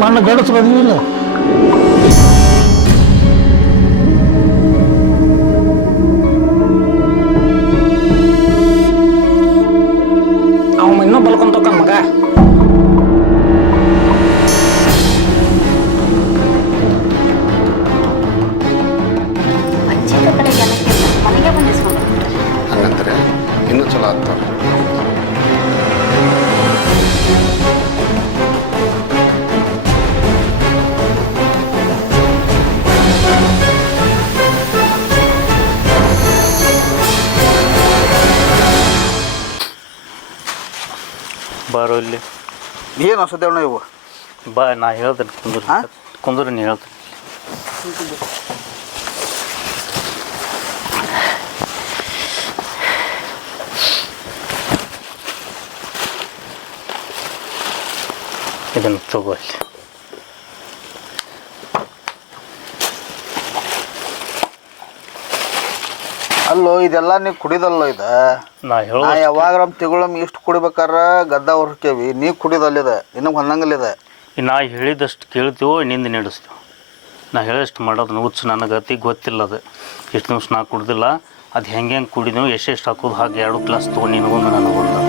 ನಿಮ್ಮ ಅಣ್ಣ ಗಡಸು ಬಂದಿಲ್ಲ. ಅವ ಇನ್ನೂ ಬಲ್ಕೊಂತ ಮಗ. ಮನೆಗೆ ಬಂದಿಸ್ಕೊಂಡು ಹಂಗಂದ್ರೆ ಇನ್ನೂ ಚಲೋ ಆಗ್ತಾವ. ಬಾರೋ ಇಲ್ಲಿ. ಏನು ಹೊಸದೇವಣ್ಣ ಇವು? ಬಾ, ನಾ ಹೇಳ್ತೇನೆ ಕುಂದ್ರು. ಕುಂದ್ರು ನೀ ಹೇಳ್ತೇನೆ. ಇದನ್ನು ತಗೋ ಅಲ್ಲಿ. ಅಲ್ಲೋ ಇದೆಲ್ಲ ನೀವು ಕುಡಿದಲ್ಲೋ ಇದು. ನಾ ಹೇಳೋ ಯಾವಾಗ ನಮ್ಮ ತಿಂಗಳಮ್ಮ ಇಷ್ಟು ಕುಡಿಬೇಕಾರ ಗದ್ದ ಹೊರ್ಕೇವಿ, ನೀ ಕುಡಿದಲ್ಲಿದೆ, ನಿನಗೆ ಹೊಂದಂಗಲ್ಲಿದೆ. ನಾ ಹೇಳಿದಷ್ಟು ಕೇಳ್ತೀವೋ ನಿಂದ ನಡೆಸ್ತೀವಿ. ನಾ ಹೇಳಿದಷ್ಟು ಮಾಡೋದು ಹುಚ್ಚು ನನಗೆ ಅತಿ ಗೊತ್ತಿಲ್ಲ. ಅದು ಎಷ್ಟು ನಿಮಿಷ ನಾ ಕುಡ್ದಿಲ್ಲ. ಅದು ಹೆಂಗೆ ಕುಡಿದೀವಿ, ಎಷ್ಟೆಷ್ಟು ಹಾಕೋದು ಹಾಗೆ 2 ಗ್ಲಾಸ್ ತೊಗೊಂಡು ನಿನಗೊಂದು ನನಗೊಂದು.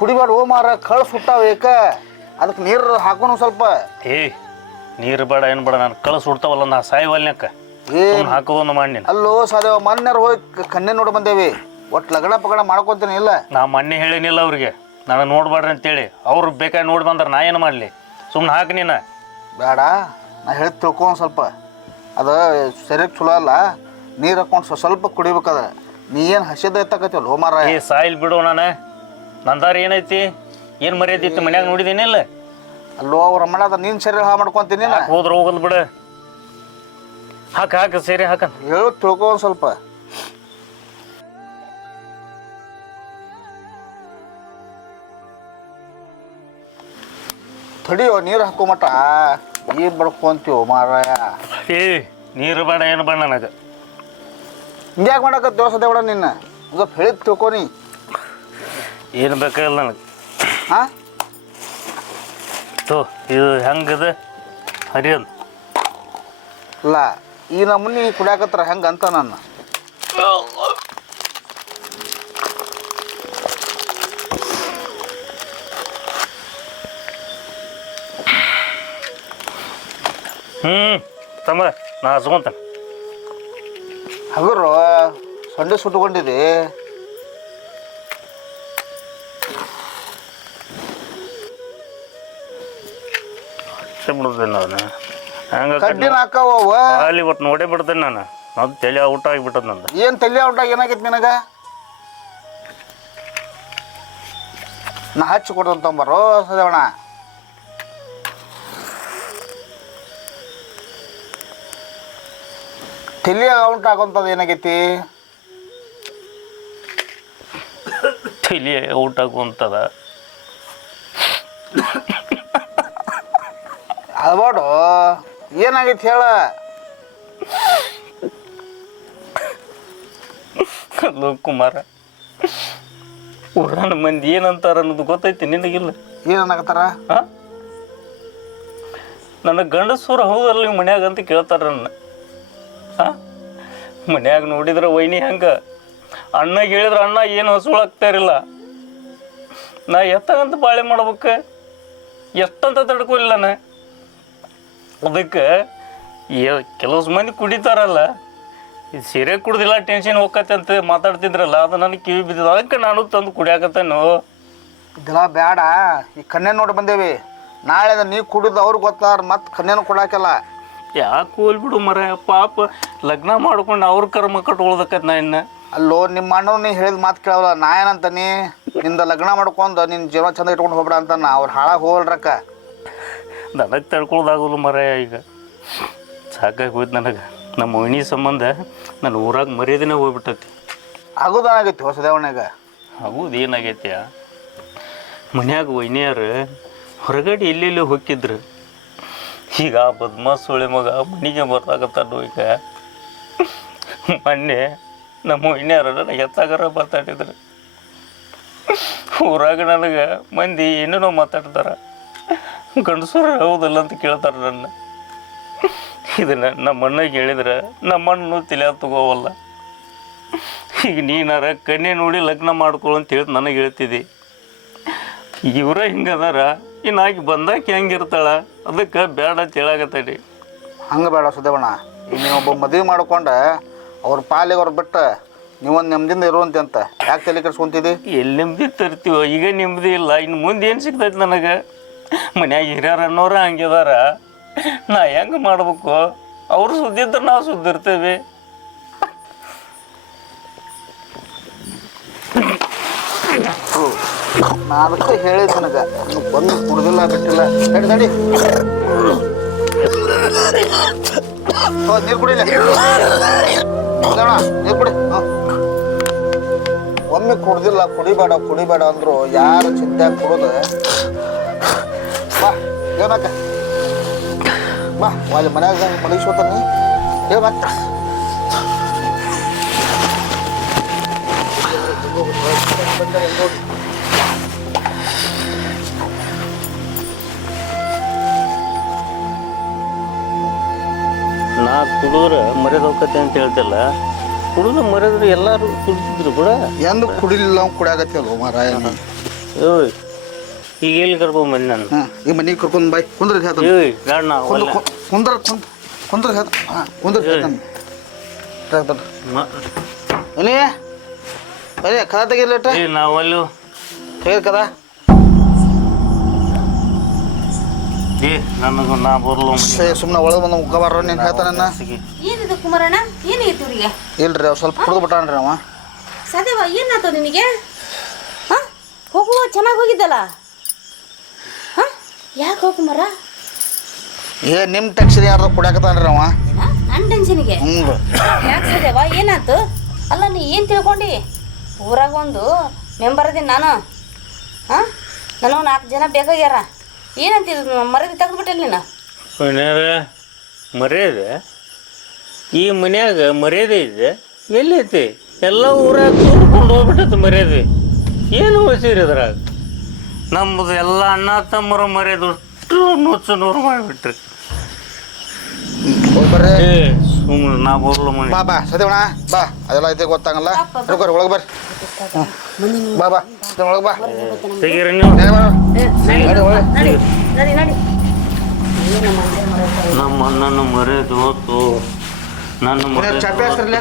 ಕುಡಿಬಾರ್ದು ಓ ಮಾರ, ಕಳ್ಳು ಸುಟ್ಟಾವ ಏಕ. ಅದಕ್ಕೆ ನೀರು ಹಾಕೋಣ ಸ್ವಲ್ಪ. ನೀರು ಬೇಡ ಏನು ಬೇಡ, ನಾನು ಕಳ್ಳು ಸುಡ್ತಾವಲ್ಲ, ನಾ ಸಾಯವಲ್ನಕ್ಕ ಹಾಕೋದೊಂದು ಮಾಡಿ ನೀನು. ಅಲ್ಲೋ ಸಾದೇವ, ಮೊನ್ನೆರು ಹೋಗಿ ಕಣ್ಣೆ ನೋಡಿ ಬಂದೇವಿ. ಒಟ್ಟು ಲಗಡ ಪಗಡ ಮಾಡ್ಕೊತೀನಿ ಇಲ್ಲ. ನಾ ಮೊನ್ನೆ ಹೇಳಿನಿಲ್ಲ ಅವ್ರಿಗೆ ನಾನು ನೋಡ್ಬೇಡ್ರಿ ಅಂತೇಳಿ. ಅವ್ರು ಬೇಕಾಗಿ ನೋಡಿ ಬಂದ್ರೆ ನಾ ಏನು ಮಾಡಲಿ? ಸುಮ್ಮನೆ ಹಾಕಿ ನೀನು. ಬೇಡ, ನಾ ಹೇಳಿ ತಿಳ್ಕೊ ಸ್ವಲ್ಪ. ಅದು ಸರಿಯಾಗಿ ಚಲೋ ಅಲ್ಲ. ನೀರು ಹಾಕೊಂಡು ಸ್ವಲ್ಪ ಕುಡಿಬೇಕದ. ನೀ ಏನು ಹಸಿದ ಎತ್ತಕತ್ತಿಲ್ಲ ಹೋ ಮಾರ. ಸಾಯಿಲ್ ಬಿಡು, ನಾನು ನಂದಾರ ಏನೈತಿ, ಏನು ಮರ್ಯಾದಿತ್ತು ಮನ್ಯಾಗ ನೋಡಿದ್ದೀನಿ ಇಲ್ಲ. ಅಲ್ಲೋ ಅವ್ರ ಅಮ್ಮನ ಅದ ನೀನು ಸರಿ ಹಾ ಮಾಡ್ಕೊತೀನಿ. ಹೋದ್ರೆ ಹೋಗಲ್ ಬಿಡು. ಹಾಕ ಸೇರಿ ಹಾಕ. ಹೇಳು ತಿಳ್ಕೊ ಸ್ವಲ್ಪ. ತಡಿಯೋ ನೀರು ಹಾಕೋ ಮಟ ಏನು ಬಡ್ಕೊಂತೀವೋ ಮಾರಾಯ. ನೀರು ಬೇಡ ಏನು ಬೇಡ ನನಗೆ. ಹಿಂಗ್ಯಾಕೆ ಮಾಡಕತ್ತೀವ ಸದೇವಡ ನಿನ್ನ? ಸ್ವಲ್ಪ ಹೇಳಿದ್ ತಿಳ್ಕೊನಿ. ಏನು ಬೇಕಾಗಿಲ್ಲ ನನಗೆ. ಹಾಂ ತೋ ಇದು ಹೆಂಗದೆ ಹರಿಯನ್ ಇಲ್ಲ, ಈ ನಮ್ಮನಿ ಕುಡಿಯಾಕತ್ರ ಹೆಂಗೆ ಅಂತ ನಾನು. ತಮ್ಮ ನಾ ಹಚ್ಕೊಂತಾನೆ. ಹಗರು ಸೊಂಡೆ ಸುಟ್ಕೊಂಡಿದ್ದಿ. ಬಿಡ್ತೇನೆ ನಾನು ಹಂಗ ಕಡ್ಡಿನ ಹಾಕವ ಅಲ್ಲಿ ಒಟ್ಟು ನೋಡೇ ಬಿಡ್ತೇನೆ ನಾನು. ಅದು ತಲೆ ಔಟ್ ಆಗಿಬಿಟ್ಟದ ನಂದು. ಏನು ತಲೆ ಔಟಾಗ ಏನಾಗೈತಿ ನಿನಗೆ? ನಾ ಹಚ್ಚಿ ಕೊಡ್ತಂತಂಬರೋ ಸದೇವಣ. ತಲೆ ಔಟ್ ಆಗೋಂಥದ್ದು ಏನಾಗೈತಿ? ತಲೆ ಔಟ್ ಆಗುವಂಥದ ಅಲ್ಬಾಡು ಏನಾಗೈತಿ ಹೇಳ. ಕುಮಾರ, ಊರಾನ ಮಂದಿ ಏನಂತಾರ ಅನ್ನೋದು ಗೊತ್ತೈತಿ ನಿನಗಿಲ್ಲ? ಏನನ್ನಾಗತ್ತಾರ? ನನ್ನ ಗಂಡಸೂರ ಹೌದಲ್ಲ ನೀವು ಮನ್ಯಾಗ ಅಂತ ಕೇಳ್ತಾರ ನನ್ನ. ಮನ್ಯಾಗ ನೋಡಿದ್ರೆ ವೈನಿ ಹಂಗೆ, ಅಣ್ಣಗೆ ಹೇಳಿದ್ರೆ ಅಣ್ಣ ಏನು ಹಸುಳಾಗ್ತಾರಿಲ್ಲ. ನಾ ಎತ್ತಾಗಂತ ಬಾಳೆ ಮಾಡ್ಬೇಕು, ಎಷ್ಟಂತ ತಡ್ಕೊಲಿಲ್ಲ ನಾ. ಅದಕ್ಕೆ ಕೆಲವು ಮಂದಿ ಕುಡಿತಾರಲ್ಲ, ಇದು ಸೀರೆ ಕುಡ್ದಿಲ್ಲ ಟೆನ್ಷನ್ ಹೋಗತ್ತೆ ಅಂತ ಮಾತಾಡ್ತಿದ್ರಲ್ಲ, ಅದು ನನಗೆ ಕಿವಿ ಬಿದ್ದಿದ್ದು. ಅದಕ್ಕೆ ನಾನು ತಂದು ಕುಡಿಯಾಕತ್ತೇನು. ಇದೆಲ್ಲ ಬೇಡ. ಈ ಕನ್ಯೆ ನೋಡಿ ಬಂದೇವಿ. ನಾಳೆ ನೀವು ಕುಡಿದು ಅವ್ರಿಗೆ ಗೊತ್ತಾರ ಮತ್ತೆ ಕನ್ಯೆನೂ ಕೊಡಾಕಲ್ಲ. ಯಾಕೆ ಹೋಲ್ಬಿಡು ಮರ, ಪಾಪ ಲಗ್ನ ಮಾಡ್ಕೊಂಡು ಅವ್ರ ಕರ್ಮ ಕಟ್ಕೊಳ್ದಕ್ಕತ್ ನಾ ಇನ್ನು. ಅಲ್ಲೋ ನಿಮ್ಮ ಅಣ್ಣವ್ರು ನೀ ಹೇಳಿದ ಮಾತು ಕೇಳಲ್ಲ. ನಾ ಏನಂತಾನೆ, ನಿಂದ ಲಗ್ನ ಮಾಡ್ಕೊಂಡು ನಿನ್ನ ಜೀವನ ಚಂದ ಇಟ್ಕೊಂಡು ಹೋಗ್ಬೇಡ ಅಂತಾನ. ಅವ್ರು ಹಾಳಾಗಿ ಹೋಗಲ್ರಕ್ಕ. ನನಗೆ ತಡ್ಕೊಳ್ದಾಗಲ್ಲ ಮರ, ಈಗ ಸಾಕಾಗಿ ಹೋಯ್ತು ನನಗೆ. ನಮ್ಮ ವೈನಿ ಸಂಬಂಧ ನನ್ನ ಊರಾಗ ಮರ್ಯಾದಿನ ಹೋಗ್ಬಿಟ್ಟತಿ. ಆಗೋದಾಗೈತಿ ಹೊಸದೇವಣ್ಣಾಗ. ಹೌದು, ಏನಾಗೈತಿ ಮನ್ಯಾಗ ವೈನಿಯರು ಹೊರಗಡೆ ಎಲ್ಲೆಲ್ಲಿ ಹೋಗಿದ್ರು. ಈಗ ಬದ್ಮಾಸ್ ಸೊಳೆ ಮಗ ಮನೆಗೆ ಬರ್ತಾಗತ್ತಾನು. ಈಗ ಮೊನ್ನೆ ನಮ್ಮ ವೈನಿಯರು ನನಗೆ ಎತ್ತಾಗಾರ ಮಾತಾಡಿದ್ರು. ಊರಾಗ ನನಗೆ ಮಂದಿ ಏನೇನೋ ಮಾತಾಡ್ತಾರೆ, ಗಂಡಸರು ಹೌದಲ್ಲ ಅಂತ ಕೇಳ್ತಾರೆ ನನ್ನ. ಇದನ್ನು ನಮ್ಮ ಅಣ್ಣಗೆ ಹೇಳಿದ್ರೆ ನಮ್ಮ ಅಣ್ಣನು ತಲೆಯಾಗ ತಗೋವಲ್ಲ. ಈಗ ನೀನಾರ ಕಣ್ಣೆ ನೋಡಿ ಲಗ್ನ ಮಾಡ್ಕೊಳ್ಳು ಅಂತ ಹೇಳಿ ನನಗೆ ಹೇಳ್ತಿದ್ದಿ. ಇವರ ಹಿಂಗದಾರ, ಇನ್ನಾಗಿ ಬಂದಾಕಿ ಹೆಂಗಿರ್ತಾಳ, ಅದಕ್ಕೆ ಬೇಡ ಅಂತ ಹೇಳಾಗತ್ತಡಿ. ಹಂಗೆ ಬೇಡ ಸುದೇವಣ್ಣ. ಈಗ ನೀವೊಬ್ಬ ಮದುವೆ ಮಾಡ್ಕೊಂಡು ಅವ್ರ ಪಾಲಿಗೆ ಅವ್ರು ಬಿಟ್ಟು ನೀವೊಂದು ನೆಮ್ಮದಿಯಿಂದ ಇರುವಂತೆ ಅಂತ ಯಾಕೆ ತಲೆ ಕೆಡ್ಸ್ಕೊಂತಿದ್ದಿ? ಎಲ್ಲಿ ನೆಮ್ಮದಿ ತರ್ತೀವೋ, ಈಗ ನೆಮ್ಮದಿ ಇಲ್ಲ. ಇನ್ನು ಮುಂದೆ ಏನು ಸಿಗ್ತೈತೆ ನನಗೆ? ಮನ್ಯಾಗ ಹಿರಿಯರು ಅನ್ನೋರ ಹಂಗಿದಾರ, ನಾ ಹೆಂಗೆ ಮಾಡ್ಬೇಕು? ಅವ್ರು ಸುದ್ದಿದ್ರೆ ನಾವು ಸುದ್ದಿರ್ತೇವೆ. ನಾ ಅದಕ್ಕೆ ಹೇಳಿದ್ ನನಗೆ ಬಂದು ಕುಡ್ದಿಲ್ಲ ಬಿಟ್ಟಿಲ್ಲ. ತಡಿ ತಡಿ, ನೀರು ಕುಡಿಲ್ಲ. ನೀರು ಕುಡಿ. ಒಮ್ಮೆ ಕುಡ್ದಿಲ್ಲ, ಕುಡಿಬೇಡ ಕುಡಿಬೇಡ ಅಂದ್ರು ಯಾರು ಚಿಂತೆ ಕುಡಿದು ಬಾ ಹೇಳ್ಬೇಕ. ಬಾ ಅಲ್ಲಿ ಮನ್ಯಾಗ ಮಲಗಿಸ್ಕೋತ ನೀ ಹೇಳ್ಬೇಕ. ನಾ ಕುಡಿದ್ರೆ ಮರ್ಯಾದೆ ಹೋಗತ್ತೆ ಅಂತ ಹೇಳ್ತಿಲ್ಲ. ಕುಡಿದು ಮರ್ಯಾದ್ರೆ ಎಲ್ಲರೂ ಕುಡಿತಿದ್ರು ಕೂಡ. ಎಂದು ಕುಡಿಲಿಲ್ಲ ಅವ್ನು ಕುಡಿಯಾಗತ್ತಲ್ಲ ಮಾರಾಯ. ಓಯ್, ಈಗ ಎಲ್ಲಿ ಕರ್ಕೊಂಬಂದು ನಾನು? ಈ ಮನೆಗೆ ಕರ್ಕೊಂಡು ಬಾಯ್ ಕುಂದ್ರ ಹೇಳ್ತಾನೆ. ಏಯ್ ಬೇಡ, ನಾ ಕುಂದ್ರ ಕುಂದ್ರ ಹೇಳ್ತ ಕುಂದ್ರ ಹೇಳ್ತಾನೆ. ಎಲ್ಲಿ ಬರೀ ಕದ ತೆಗಿರ್ಲೇಟ ನಾವಲ್ಲೂ ತೆಗೀರ್ ಕದ. ನನಗೂ ನಾ ಬರ್ಲು ಸುಮ್ಮನೆ ಒಳಗೆ ಬಂದು ಮುಖ ಬಾರ ನೀನು ಹೇಳ್ತಾನ. ಏನಿದು ಕುಮಾರಣ್ಣ, ಏನಾಯ್ತು ಇವ್ರಿಗೆ? ಇಲ್ರಿ ಅವ್ರು ಸ್ವಲ್ಪ ಕುಡಿದು ಬಿಟ್ಟಾನ್ರಿ ಅವ. ಸದೇವ ಏನಾಯ್ತು ನಿನಗೆ? ಹಾಂ ಹೋಗುವ ಚೆನ್ನಾಗಿ ಹೋಗಿದ್ದಲ್ಲ. ಹಾಂ ಯಾಕೆ ಹೋಗು ಮರ? ನಿಮ್ಮ ಟೆನ್ಷನ್ ಯಾರ್ದು ಕುಡಿಯಾಕತ್ತಾನ್ರಿ ಅವ. ನನ್ನ ಟೆನ್ಷನಿಗೆ? ಹ್ಞೂ. ಯಾಕೆ ಸದೇವ ಏನಾಯ್ತು? ಅಲ್ಲ ನೀ ಏನು ತಿಳ್ಕೊಂಡು? ಊರಾಗ ಒಂದು ಮೆಂಬರ್ ಅದೀನಿ ನಾನು. ಹಾಂ ನನಗೆ 4 ಜನ ಬೇಕಾಗ್ಯಾರ. ಏನಂತಿದ್ದು ಮರ್ಯಾದೆ ತೆಗೆದ್ಬಿಟ್ಟಿಲ್ಲ ನೀನು? ಮರ್ಯಾದೆ ಈ ಮನ್ಯಾಗ ಮರ್ಯಾದೆ ಇದೆ ಎಲ್ಲೈತಿ? ಎಲ್ಲ ಊರಾಗ ತೂರ್ಕೊಂಡು ಹೋಗ್ಬಿಟ್ಟೈತೆ ಮರ್ಯಾದೆ. ಏನು ಹೊಸಿರಿ ಅದ್ರಾಗ? ನಮ್ಮದು ಎಲ್ಲ ಅಣ್ಣ ತಮ್ಮರ ಮರ್ಯಾದೆ ಅಷ್ಟು ನುಚ್ಚು ನೂರು ಮಾಡಿಬಿಟ್ರಿ. ಸುಮ್ಮನೆ ನಾ ಬರ್ಲು ಮನೆ. ಬಾ ಬಾ ಸದೇವಣ ಬಾ, ಅದೆಲ್ಲ ಐತೆ ಗೊತ್ತಾಗಲ್ಲ. ಒಳಗೆ ಬರ್ರಿ. ಬಾ ಬಾ ಒಳಗೆ ಬಾ. ತೆಗೀರಿ ನೀವು. ನಡಿ ನಡಿ. ನಮ್ಮ ಅಣ್ಣನ ಮರ್ಯಾದೆ ಹೊತ್ತು ನನ್ನ ಚಾಪೆ ಹಾಕ್ತಿರ್ಲ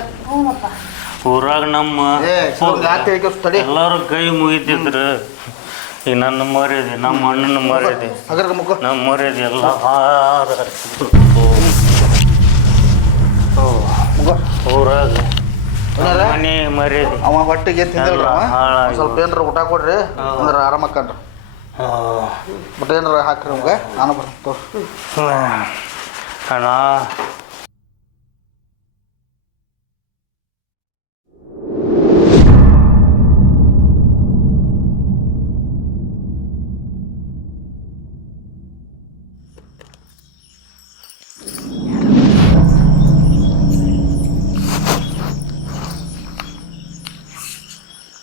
ಊರಾಗ ನಮ್ಮ ಎಲ್ಲರೂ ಕೈ ಮುಗಿತಿದ್ರು. ಈಗ ನನ್ನ ಮರ್ಯಾದೆ, ನಮ್ಮ ಅಣ್ಣನ ಮರ್ಯಾದೆ, ನಮ್ಮ ಮರ್ಯಾದೆ ಎಲ್ಲ ಊರಾಗ ಮನೆ ಮರ್ಯಾದೆ. ಅವ ಹೊಟ್ಟಿಗೆ ತಿಂದಿಲ್ಲ. ಸ್ವಲ್ಪ ಏನಾರ ಊಟ ಕೊಡ್ರಿ ಅಂದ್ರೆ ಆರಾಮಕ್ಕನ್ರಿ. ಬಟ್ ಏನಾರ ಹಾಕ್ರಿ ನಮ್ಗೆ, ನಾನು ಬರ್ತೀನಿ ಅಣ್ಣ.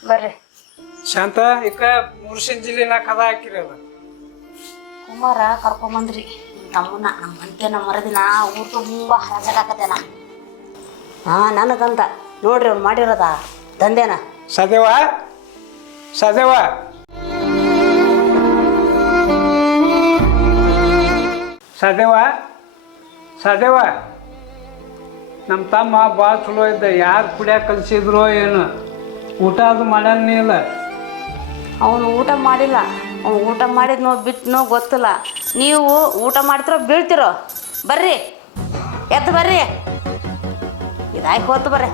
ಬರ್ರಿ ಶಾಂತ ಇಕ್ಕ ಮುರ್ಸಿನ ಜಿಲ್ಲೆನ ಕದ ಹಾಕಿರಲ್ಲ. ಕುಮಾರ ಕರ್ಕೊಂಬಂದ್ರಿ ನಮ್ಮನ್ನ. ನಮ್ಮ ಅಂತೆ ನಮ್ಮ ಮರದಿನ ಊರು ತುಂಬ ಹರಾಜಾಕತ್ತೇನ. ಹಾಂ ನನಗಂತ ನೋಡ್ರಿ ಅವ್ನು ಮಾಡಿರೋದ ದಂಧೆನ. ಸದೇವ ಸದೇವ ಸದೇವ ಸದೇವ ನಮ್ಮ ತಮ್ಮ ಭಾಳ ಚಲೋ ಇದ್ದ. ಯಾರು ಕುಡಿಯಾಕ ಕಲಿಸಿದ್ರೋ ಏನು, ಊಟ ಅದು ಮಾಡ್ಯಾನೇ ಇಲ್ಲ. ಅವನು ಊಟ ಮಾಡಿಲ್ಲ. ಅವ್ನು ಊಟ ಮಾಡಿದ್ನೋ ಬಿಟ್ಟನೋ ಗೊತ್ತಿಲ್ಲ. ನೀವು ಊಟ ಮಾಡ್ತಿರೋ ಬೀಳ್ತಿರೋ? ಬರ್ರಿ ಎದ್ದು ಬರ್ರಿ, ಇದಾಯ್ತು ಹೊತ್ತು ಬರ್ರಿ.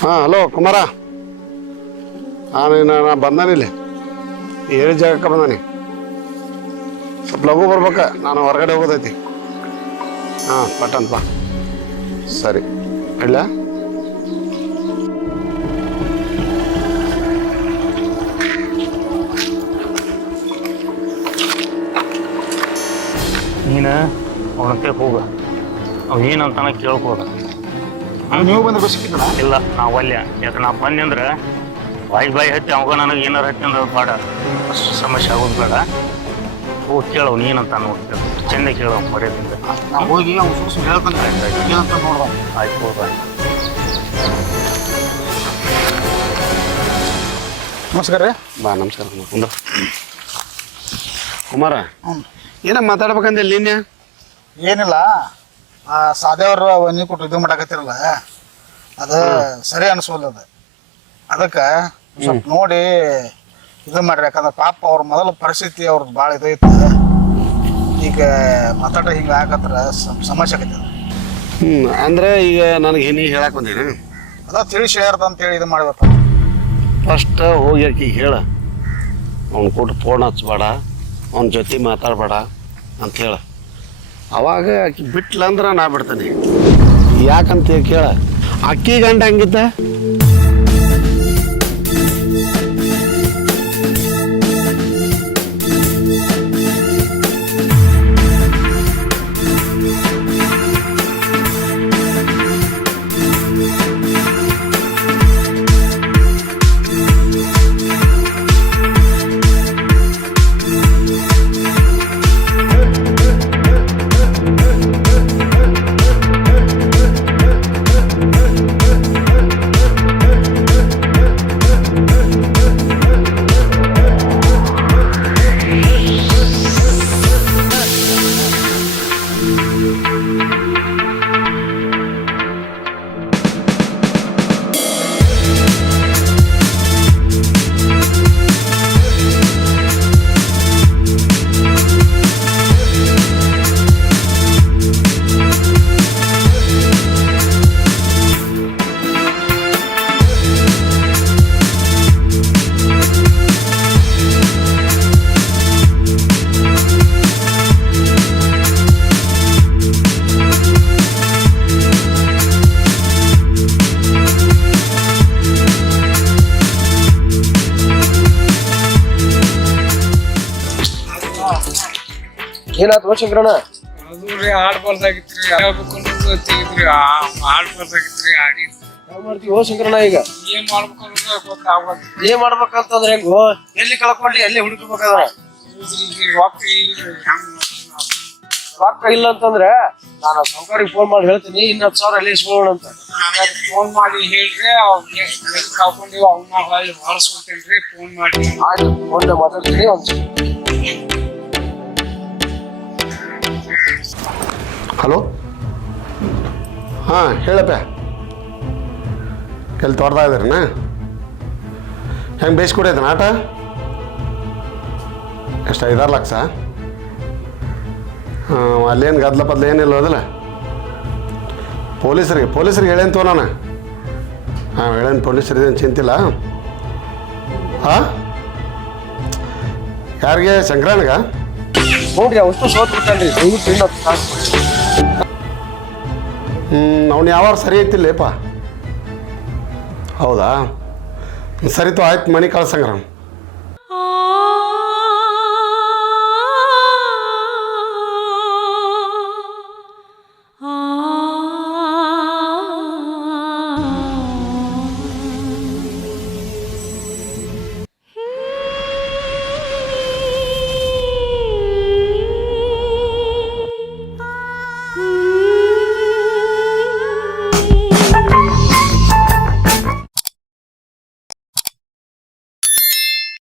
ಹಾಂ ಹಲೋ ಕುಮಾರ. ನಾನು ಬಂದಾನಿಲ್ಲಿ ಹೇಳಿ ಜಾಗಕ್ಕೆ ಬಂದಾನಿ. ಸ್ವಲ್ಪ ಲಘು ಬರ್ಬೇಕ, ನಾನು ಹೊರಗಡೆ ಹೋಗೋದೈತಿ. ಹಾಂ ಪಟ್ಟಂತ ಬಾ. ಸರಿ ಇಲ್ಲ. ನೀನು ಅವನಕ್ಕೆ ಹೋಗ, ಅವ್ ಏನಂತಾನ ಕೇಳ್ಕೋದ. ನೀವು ಬಂದ್ರೆ ಬಸ್ಸಿಕ್ಕಿದ್ದಲ್ಲ? ಇಲ್ಲ ನಾವು ಅಲ್ಯ, ಯಾಕೆ ನಾ ಬಂದೆ ಅಂದ್ರೆ ಬಾಯಿ ಹತ್ತಿ ಅವಾಗ ನನಗೆ ಏನಾರು ಹತ್ತಿ ಅಂದ್ರೆ ಬೇಡ, ಸಮಸ್ಯೆ ಆಗೋದು ಬೇಡ. ಹೋಗಿ ಕೇಳವ್ ನೀನಂತ ನೋಡ್ತೇವೆ, ಚೆಂದ ಕೇಳವ್ ಮರ್ಯಾದಿಂದ. ನಾವು ಹೋಗಿ ಅವ್ನು ಸುಮ್ಮನೆ ಹೇಳ್ತಾನೆ ಏನಂತ ನೋಡುವ. ಆಯ್ತು ಹೋಗ. ನಮಸ್ಕಾರ ರೀ. ಬಾ ನಮಸ್ಕಾರ ಕುಂದ್ರ. ಕುಮಾರ ಏನ ಮಾತಾಡ್ಬೇಕಂದ್ರೆ ನಿನ್ನೆ? ಏನಿಲ್ಲ, ಸಾದೇವ್ರ ನೀವು ಕೊಟ್ಟು ಇದು ಮಾಡಾಕತ್ತಿರಲ್ಲ, ಅದು ಸರಿ ಅನಿಸೋಲ್ಲ. ಅದು ಅದಕ್ಕೆ ಸ್ವಲ್ಪ ನೋಡಿ ಇದು ಮಾಡ್ರಿ. ಯಾಕಂದ್ರೆ ಪಾಪ ಅವ್ರ ಮೊದಲ ಪರಿಸ್ಥಿತಿ ಅವ್ರದ್ದು ಭಾಳ ಇದೈತೆ. ಈಗ ಮಾತಾಡ ಹಿಂಗೆ ಆಗತ್ರ ಸಮಸ್ಯೆ ಆಗೈತೆ. ಅಂದ್ರೆ ಈಗ ನನಗೆ ಏನಿ ಹೇಳಕ್ ಬಂದೇನು? ಅದ ತಿಳಿಸಿ ಹೇಳ್ದ ಅಂತೇಳಿ ಇದು ಮಾಡ್ಬೇಕು. ಫಸ್ಟ್ ಹೋಗಿ ಆಕಿ ಹೇಳ, ಅವ್ನು ಕೊಟ್ಟು ಫೋನ್ ಹಚ್ಬೇಡ, ಅವನ ಜೊತೆ ಮಾತಾಡಬೇಡ ಅಂತ ಹೇಳ. ಅವಾಗ ಆಕಿ ಬಿಟ್ಲ ಅಂದ್ರೆ ನಾ ಬಿಡ್ತಾನೆ. ಯಾಕಂತ ಕೇಳ, ಅಕ್ಕಿ ಗಂಡ ಹಂಗಿದ್ದ. ಏನಾಯ್ತು ಶಂಕರಣ್ಣ? ಅದು ರೀ ಆಡ್ಬಾರ್ದಾಗಿತ್ರಿ, ಹೇಳ್ಬೇಕನ್ನೋದು ತೆಗಿದ್ರಿ, ಆಡ್ಬಾರ್ದಾಗಿತ್ರಿ. ಆಡಿ ಯಾವ ಮಾಡ್ತೀವಿ ಶಂಕರಣ್ಣ? ಈಗ ಏನ್ ಮಾಡ್ಬೇಕು ಅನ್ನೋದು ಗೊತ್ತಾಗೋದು. ಏನ್ ಮಾಡ್ಬೇಕಂತಂದ್ರೆ ಹೆಂಗೋ, ಎಲ್ಲಿ ಕಳ್ಕೊಂಡಿ ಎಲ್ಲಿ ಹುಡುಕಬೇಕಾದ್ರ ರೊಕ್ಕ ಇಲ್ರಿ, ರೊಕ್ಕ ಇಲ್ಲ ಅಂತಂದ್ರೆ ನಾನು ಸರ್ಕಾರಿಗೆ ಫೋನ್ ಮಾಡಿ ಹೇಳ್ತೀನಿ, 10,000 ಎಲ್ಲಿ ಇಸ್ಕೊಳ್ಳೋಣ ಅಂತ. ಫೋನ್ ಮಾಡಿ ಹೇಳ್ರಿ, ಅವ್ರಿಗೆ ಕಳ್ಕೊಂಡಿವಿ ಅವನ್ನ ಹೊಳ್ಸ್ಕೊತೇನ್ರಿ. ಫೋನ್ ಮಾಡಿ ಆಯ್ತು, ಫೋನ್ ಮಾತಾಡ್ತೀನಿ. ಹಲೋ. ಹಾಂ ಹೇಳಪ್ಪ. ಎಲ್ಲಿ ತೋರ್ತಾ ಇದ್ದೀರಣ್ಣ? ಹೆಂಗೆ ಬೇಯಿಸ್ಕೊಡೈತನ ಆಟ? ಎಷ್ಟು 5-6 ಲಕ್ಷ? ಹಾಂ, ಅಲ್ಲೇನು ಗದ್ಲ ಪದ್ಲ ಏನಿಲ್ಲ ಅದಲ್ಲ? ಪೊಲೀಸರಿಗೆ ಹೇಳೇನು ತೋ ನಾನು. ಹಾಂ ಹೇಳೇನು, ಪೊಲೀಸರಿದೇನು ಚಿಂತಿಲ್ಲ. ಹಾಂ ಯಾರಿಗೆ? ಶಂಕರಣ್ಣಗ? ನೋಡ್ರಿ ಅಷ್ಟು ಸೋತ್ ಬಿಟ್ಟನ್ರಿ, ದಯವಿಟ್ಟು ಅವ್ನು ಯಾವಾಗ ಸರಿ ಐತಿಲ್ಲೇಪ? ಹೌದಾ, ಸರಿತು ಆಯ್ತು, ಮನೆ ಕಳ್ಸಂಗ್ರ.